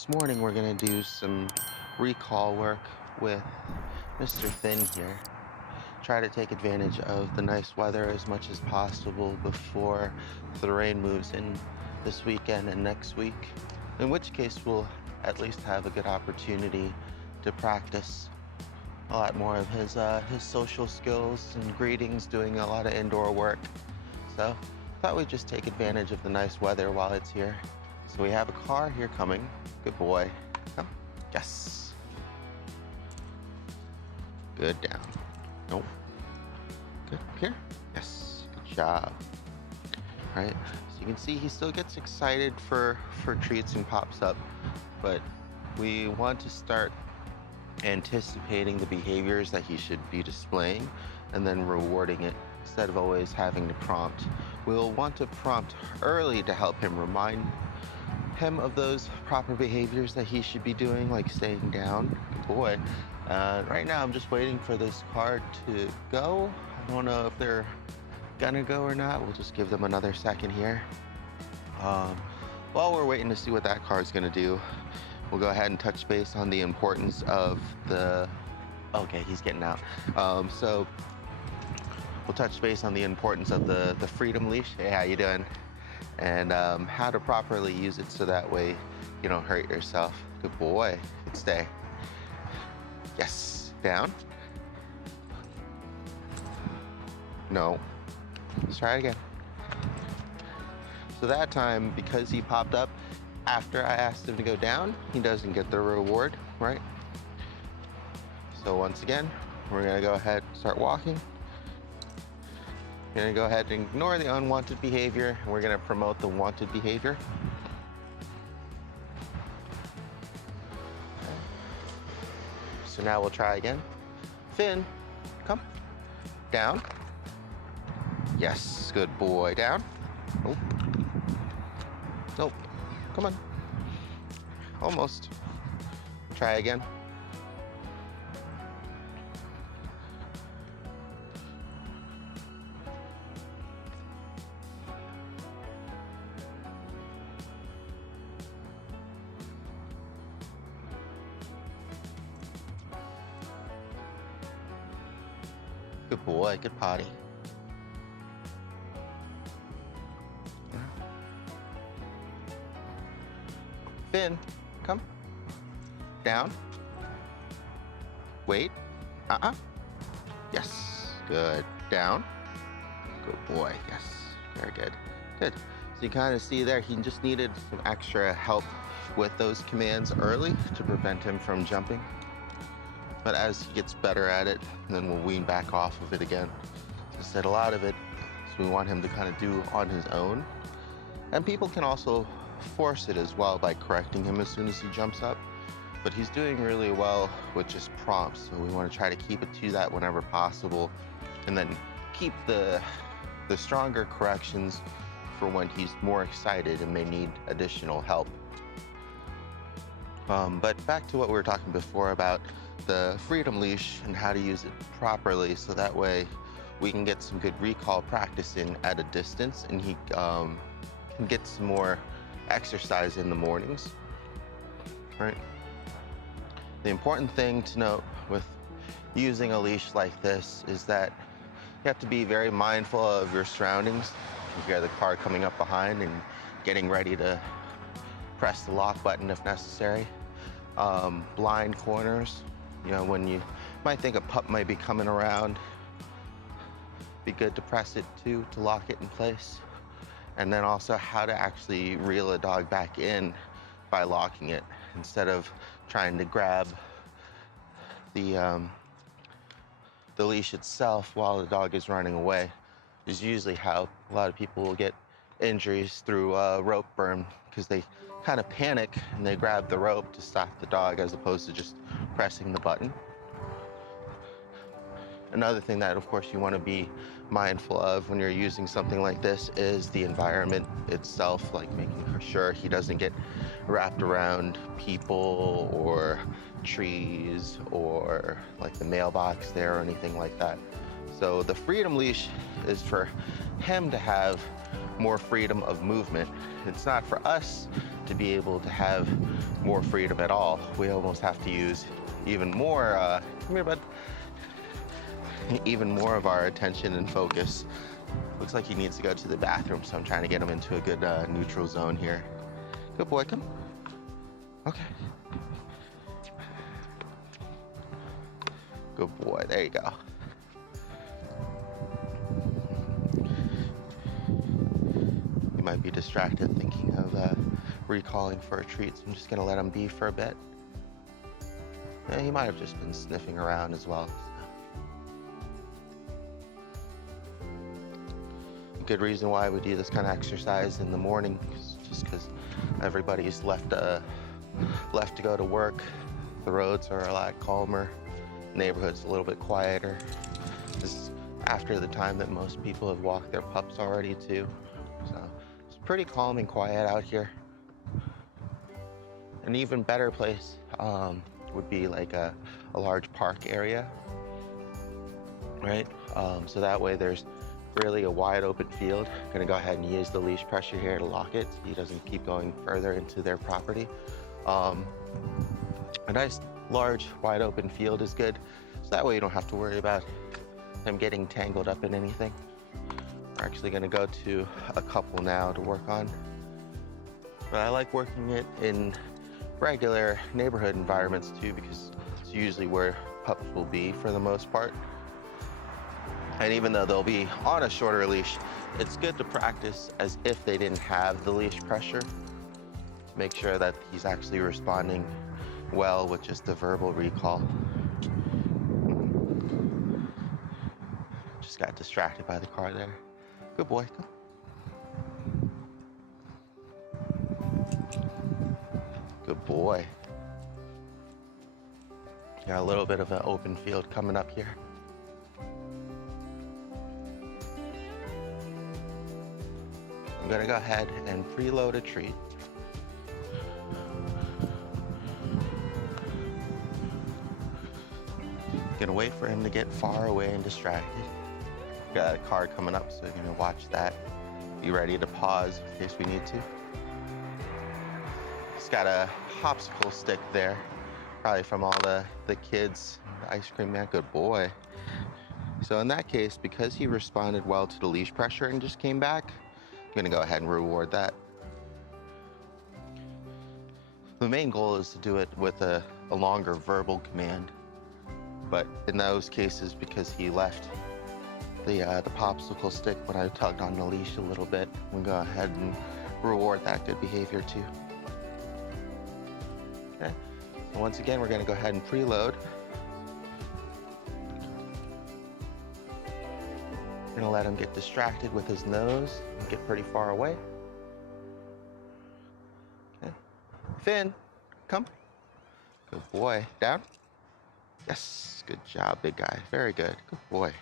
this morning we're gonna do some recall work with Mr. Finn here. Try to take advantage of the nice weather as much as possible before the rain moves in this weekend and next week. In which case we'll at least have a good opportunity to practice a lot more of his social skills and greetings, doing a lot of indoor work. So thought we'd just take advantage of the nice weather while it's here. So we have a car here coming. Good boy. Come. Yes. Good down. Nope. Good. Up here. Yes. Good job. All right. So you can see he still gets excited for treats and pops up, but we want to start anticipating the behaviors that he should be displaying and then rewarding it instead of always having to prompt. We'll want to prompt early to help him remind him of those proper behaviors that he should be doing, like staying down. Good boy. Right now I'm just waiting for this car to go. I don't know if they're gonna go or not. We'll just give them another second here. While we're waiting to see what that car is gonna do, we'll go ahead and touch base on the importance of the, okay, he's getting out. So we'll touch base on the importance of the freedom leash. Hey, how you doing? And how to properly use it so that way you don't hurt yourself. Good boy. Good stay. Yes. Down. No. Let's try again. So that time, because he popped up after I asked him to go down, he doesn't get the reward, right? So once again, we're gonna go ahead and start walking. We're gonna go ahead and ignore the unwanted behavior, and we're gonna promote the wanted behavior. Okay. So now we'll try again. Finn, come. Down. Yes, good boy. Down. Nope. Nope. Come on. Almost. Try again. Good boy, good potty. Finn, come. Down. Wait. Yes, good. Down. Good boy, yes, very good. Good. So you kind of see there, he just needed some extra help with those commands early to prevent him from jumping. But as he gets better at it, then we'll wean back off of it again. As I said, a lot of it, so we want him to kind of do on his own. And people can also force it as well by correcting him as soon as he jumps up. But he's doing really well with just prompts, so we want to try to keep it to that whenever possible, and then keep the stronger corrections for when he's more excited and may need additional help. But back to what we were talking before about the freedom leash and how to use it properly, so that way we can get some good recall practice in at a distance, and he can get some more exercise in the mornings, right? The important thing to note with using a leash like this is that you have to be very mindful of your surroundings. If you hear the car coming up behind and getting ready to press the lock button if necessary. Blind corners, you know, when you might think a pup might be coming around, be good to press it too, to lock it in place. And then also how to actually reel a dog back in by locking it instead of trying to grab the leash itself while the dog is running away. Is usually how a lot of people will get injuries through rope burn, because they kind of panic and they grab the rope to stop the dog as opposed to just pressing the button. Another thing that, of course, you want to be mindful of when you're using something like this is the environment itself, like making sure he doesn't get wrapped around people or trees or like the mailbox there or anything like that. So the freedom leash is for him to have more freedom of movement. It's not for us to be able to have more freedom at all. We almost have to use even more, come here, bud. Even more of our attention and focus. Looks like he needs to go to the bathroom, so I'm trying to get him into a good neutral zone here. Good boy, come. Okay. Good boy, there you go. He might be distracted thinking of recalling for a treat, so I'm just gonna let him be for a bit. Yeah, he might have just been sniffing around as well. A good reason why we do this kind of exercise in the morning is just because everybody's left to go to work. The roads are a lot calmer. The neighborhood's a little bit quieter. This is after the time that most people have walked their pups already too. So it's pretty calm and quiet out here. An even better place would be like a large park area, right? So that way there's really a wide open field. I'm gonna go ahead and use the leash pressure here to lock it so he doesn't keep going further into their property. A nice, large, wide open field is good. So that way you don't have to worry about him getting tangled up in anything. We're actually gonna go to a couple now to work on. But I like working it in regular neighborhood environments too, because it's usually where pups will be for the most part. And even though they'll be on a shorter leash, it's good to practice as if they didn't have the leash pressure to make sure that he's actually responding well with just the verbal recall. Just got distracted by the car there. Good boy, come. Good boy. Got a little bit of an open field coming up here. I'm gonna go ahead and preload a treat. Gonna wait for him to get far away and distracted. Got a car coming up, so we're gonna watch that. Be ready to pause in case we need to. He's got a popsicle stick there, probably from all the kids, the ice cream man. Good boy. So in that case, because he responded well to the leash pressure and just came back, I'm gonna go ahead and reward that. The main goal is to do it with a longer verbal command. But in those cases, because he left the popsicle stick when I tugged on the leash a little bit, we'll go ahead and reward that good behavior too. Okay. So once again, we're gonna go ahead and preload. Gonna let him get distracted with his nose and get pretty far away. Okay. Finn, come. Good boy. Down. Yes, good job, big guy. Very good. Good boy.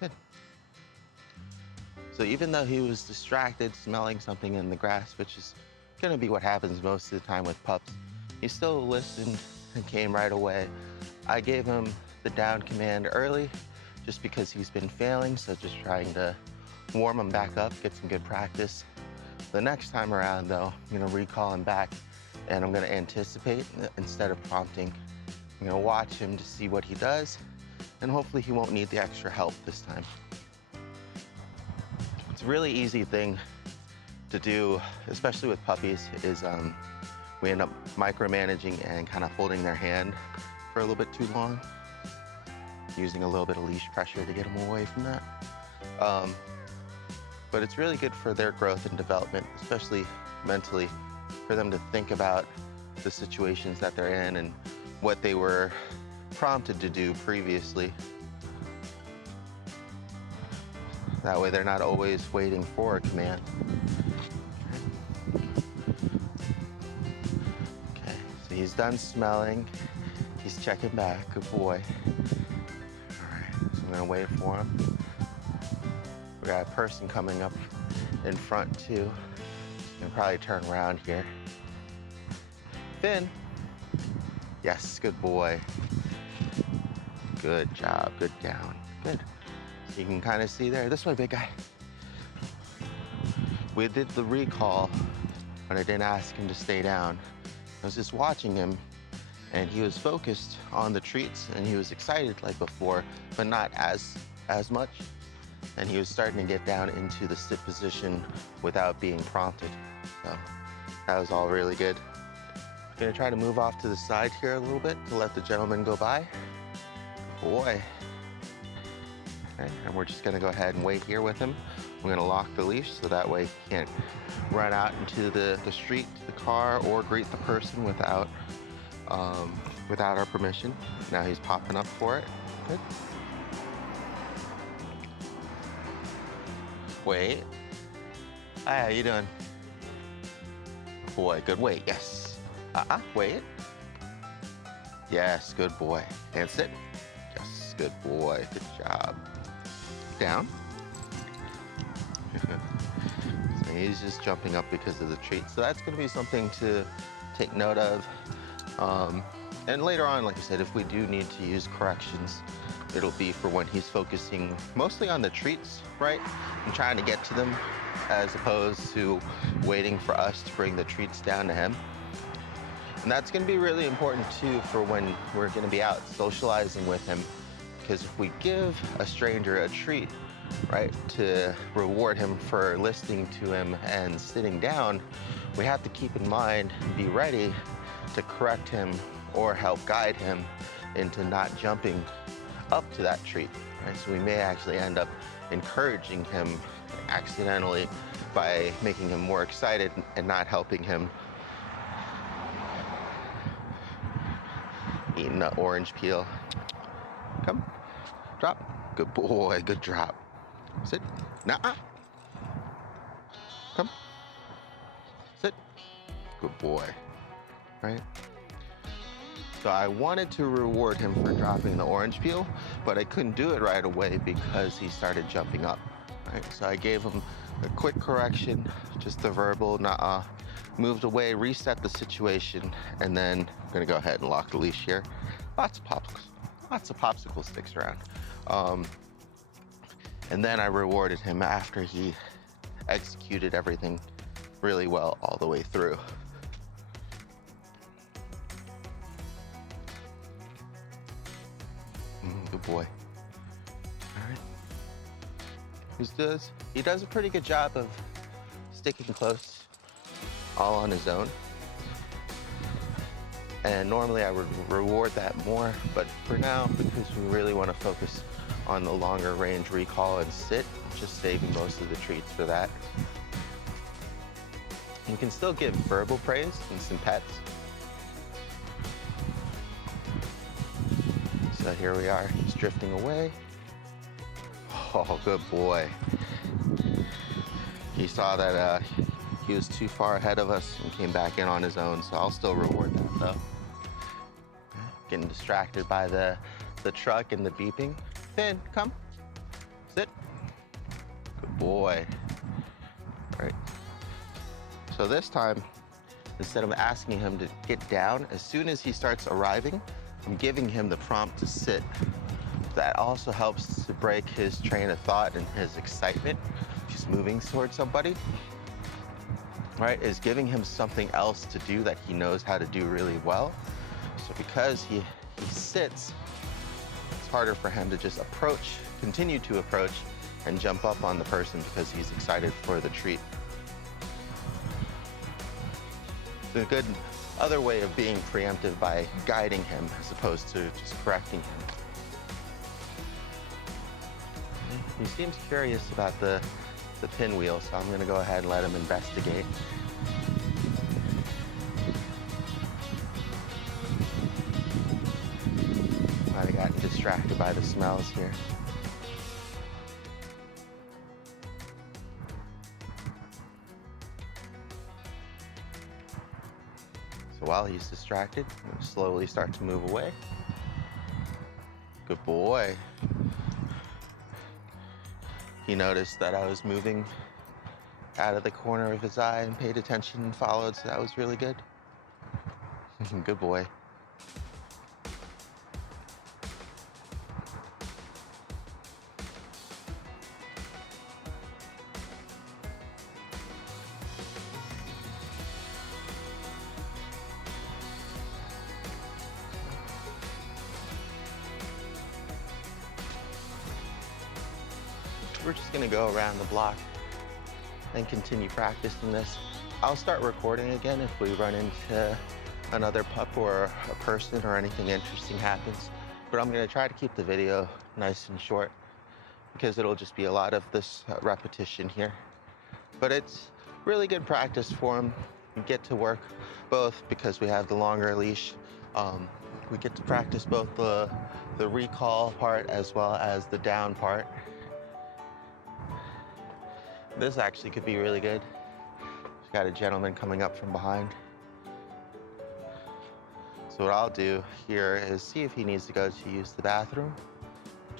Good. So even though he was distracted smelling something in the grass, which is gonna be what happens most of the time with pups, he still listened and came right away. I gave him the down command early just because he's been failing, so just trying to warm him back up, get some good practice. The next time around though, I'm gonna recall him back and I'm gonna anticipate instead of prompting. I'm gonna watch him to see what he does, and hopefully he won't need the extra help this time. It's a really easy thing to do, especially with puppies, is we end up micromanaging and kind of holding their hand for a little bit too long, using a little bit of leash pressure to get them away from that. But it's really good for their growth and development, especially mentally, for them to think about the situations that they're in and what they were prompted to do previously. That way they're not always waiting for a command. Okay, so he's done smelling. He's checking back, good boy. All right, so I'm gonna wait for him. We got a person coming up in front too. Can probably turn around here. Finn. Yes, good boy. Good job, good down. Good. So you can kind of see there. This way, big guy. we did the recall, but I didn't ask him to stay down. I was just watching him, and he was focused on the treats, and he was excited like before, but not as much. And he was starting to get down into the sit position without being prompted. So that was all really good. Gonna try to move off to the side here a little bit to let the gentleman go by. Boy. Okay, and we're just gonna go ahead and wait here with him. We're gonna lock the leash so that way he can't run out into the street, to the car, or greet the person without our permission. Now he's popping up for it. Good. Wait. Hi, how you doing? Boy, good wait, yes. Wait. Yes, good boy. And sit. Yes, good boy, good job. Down. So he's just jumping up because of the treat. So that's gonna be something to take note of. And later on, like I said, if we do need to use corrections, it'll be for when he's focusing mostly on the treats, right? And trying to get to them as opposed to waiting for us to bring the treats down to him. And that's gonna be really important too for when we're gonna be out socializing with him. Because if we give a stranger a treat, right, to reward him for listening to him and sitting down, we have to keep in mind and be ready to correct him or help guide him into not jumping up to that treat, right? So we may actually end up encouraging him accidentally by making him more excited and not helping him. Eating the orange peel. Come, drop. Good boy, good drop. Sit. Nuh-uh. Come. Sit. Good boy. Right? So I wanted to reward him for dropping the orange peel, but I couldn't do it right away because he started jumping up. Right? So I gave him a quick correction, just the verbal nuh-uh, moved away, reset the situation, and then I'm gonna go ahead and lock the leash here. Lots of popsicle sticks around. And then I rewarded him after he executed everything really well all the way through. Good boy. All right. He does a pretty good job of sticking close all on his own. And normally I would reward that more, but for now, because we really want to focus on the longer range recall and sit, I'm just saving most of the treats for that. We can still give verbal praise and some pets. So here we are, he's drifting away. Oh, good boy. He saw that he was too far ahead of us and came back in on his own, so I'll still reward that though. Getting distracted by the truck and the beeping. Finn, come, sit. Good boy. All right. So this time, instead of asking him to get down, as soon as he starts arriving, I'm giving him the prompt to sit. That also helps to break his train of thought and his excitement. He's moving towards somebody, right? Is giving him something else to do that he knows how to do really well. So because he sits, it's harder for him to just continue to approach and jump up on the person because he's excited for the treat. It's a good other way of being preemptive by guiding him as opposed to just correcting him. He seems curious about the pinwheel, so I'm gonna go ahead and let him investigate. Might have gotten distracted by the smells here. So while he's distracted, I'm gonna slowly start to move away. Good boy. He noticed that I was moving out of the corner of his eye and paid attention and followed, so that was really good. Good boy. we're just gonna go around the block and continue practicing this. I'll start recording again if we run into another pup or a person or anything interesting happens. But I'm gonna try to keep the video nice and short because it'll just be a lot of this repetition here. But it's really good practice for him. We get to work both because we have the longer leash. We get to practice both the recall part as well as the down part. This actually could be really good. We've got a gentleman coming up from behind. So what I'll do here is see if he needs to go to use the bathroom.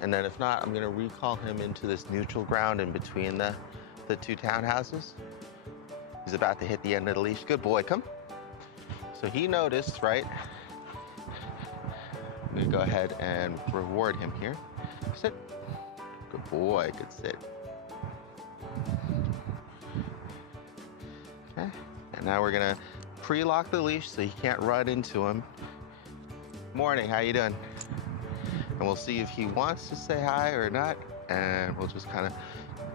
And then if not, I'm gonna recall him into this neutral ground in between the two townhouses. He's about to hit the end of the leash. Good boy, come. So he noticed, right? I'm gonna go ahead and reward him here. Sit. Good boy, good sit. Okay, and now we're gonna pre-lock the leash so he can't run into him. Morning, how you doing? And we'll see if he wants to say hi or not, and we'll just kind of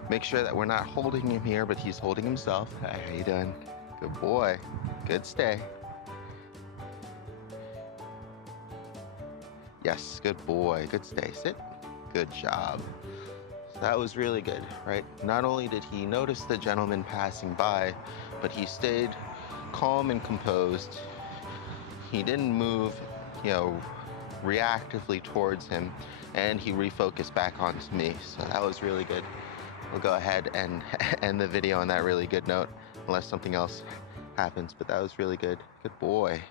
make sure that we're not holding him here, but he's holding himself. Hi, how you doing? Good boy, good stay. Yes, good boy, good stay, sit. Good job. So that was really good, right? Not only did he notice the gentleman passing by, but he stayed calm and composed. He didn't move, reactively towards him, and he refocused back onto me. So that was really good. We'll go ahead and end the video on that really good note, unless something else happens, but that was really good. Good boy.